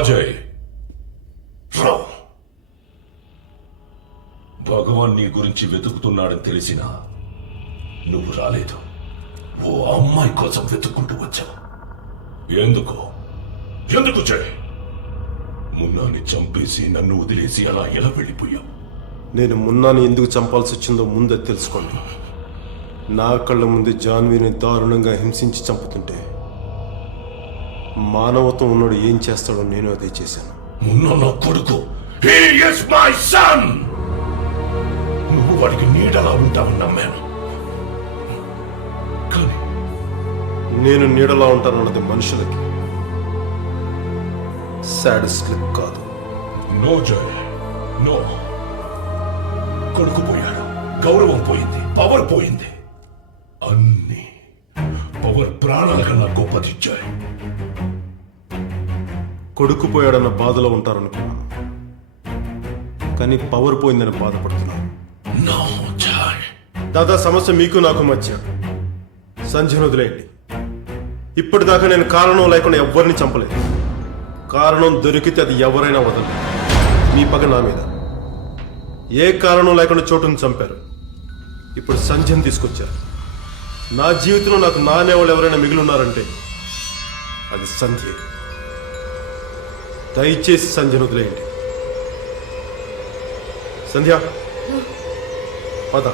అజయ్ రా. భగవాన్ నీ గురించి వెతుకుతున్నాడని తెలిసినా నువ్వు రాలేదు. ఓ అమ్మాయి కోసం వెతుక్కుంటూ వచ్చావు. ఎందుకు జయ్? మున్నాని చంపేసి నన్ను వదిలేసి అలా ఎలా వెళ్ళిపోయావు? నేను మున్నాని ఎందుకు చంపాల్సి వచ్చిందో ముందే తెలుసుకోండి. నా కళ్ళ ముందు జాన్వీని దారుణంగా హింసించి చంపుతుంటే మానవత్వం ఉన్నాడు ఏం చేస్తాడో నేను అదే చేశాను. మున్నా నా కొడుకు. He is my son. నువ్వు వాడికి నీడలా ఉంటావని నమ్మాను. కానీ నేను నీడలా ఉంటానన్నది మనుషులకి, సాడిస్ట్లకు కాదు. నో జయ్, నో. కొడుకు పోయాడు, గౌరవం పోయింది, పవర్ పోయింది. అన్ని పవర్ ప్రాణాల కన్నా గొప్పదిచ్చాయి. కొడుకు పోయాడన్న బాధలో ఉంటారనుకున్నాను, కానీ పవర్ పోయిందని బాధపడుతున్నాను. నో జయ్. దాదా, సమస్య మీకు నాకు మధ్య. సంజయ్ వదిలేయండి. ఇప్పటిదాకా నేను కారణం లేకుండా ఎవరిని చంపలేదు. కారణం దొరికితే అది ఎవరైనా వదలలేదు. మీ పగ నా మీద. ఏ కారణం లేకుండా చోటుని చంపారు. ఇప్పుడు సంజయ్ని తీసుకొచ్చారు. నా జీవితంలో నాకు నానేవాళ్ళు ఎవరైనా మిగిలి ఉన్నారంటే అది సంధ్య. దయచేసి సంధ్యను వదిలేయండి. సంధ్య, పద.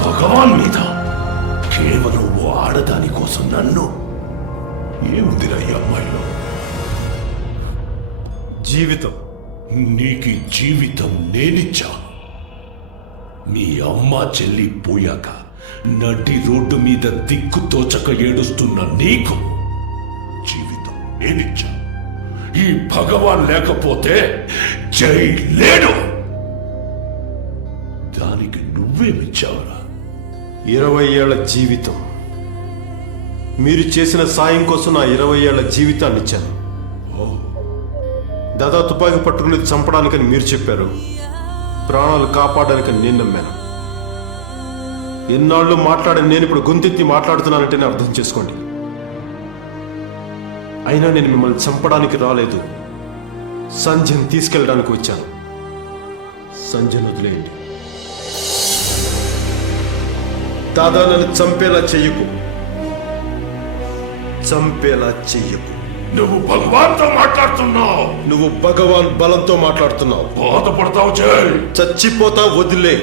భగవాన్ మీద కేవలం ఓ ఆడదాని కోసం నన్ను. ఏముందిరా ఈ అమ్మాయిలో? జీవితం. నీకు జీవితం నేనిచ్చా. మీ అమ్మ చెల్లి పోయాక నడి రోడ్డు మీద దిక్కు తోచక ఏడుస్తున్న నీకు జీవితం నేనిచ్చా. ఈ భగవాన్ లేకపోతే జై లేడు. దానికి నువ్వేమిచ్చావురా? 20 ఏళ్ల జీవితం. మీరు చేసిన సాయం కోసం నా 20 ఏళ్ల జీవితాన్ని ఇచ్చాను. దాదా తుపాకీ పట్టుకుని చంపడానికని మీరు చెప్పారు, ప్రాణాలు కాపాడడానికని నేను నమ్మాను. ఎన్నాళ్ళు మాట్లాడిన నేను ఇప్పుడు గొంతెత్తి మాట్లాడుతున్నానంటేనే అర్థం చేసుకోండి. అయినా నేను మిమ్మల్ని చంపడానికి రాలేదు, సంజయ్ని తీసుకెళ్ళడానికి వచ్చాను. సంజయ్ని వదిలేయండి. దాదా, నన్ను చంపేలా చెయ్యకు. చంపేలా చెయ్యకు. నువ్వు భగవాన్తో మాట్లాడుతున్నావు. నువ్వు భగవాన్ బలంతో మాట్లాడుతున్నావు. బాధపడతావు జై. చచ్చిపోతా, వదిలే.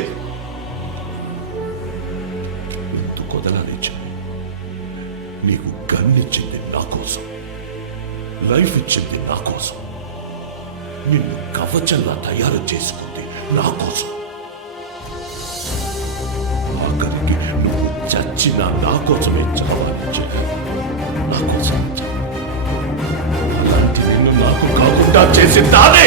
ఎందుకు వదలాలిచ్చు? నీకు గన్నిచ్చింది నా కోసం, లైఫ్ ఇచ్చింది నా కోసం, నిన్ను కవచంలా తయారు చేసుకుంది నా కోసం. ఆఖరికి నువ్వు చచ్చిన నా కోసమే చావాలి. నా కోసం అలాంటి నిన్ను నాకు కాకుండా చేసిందానే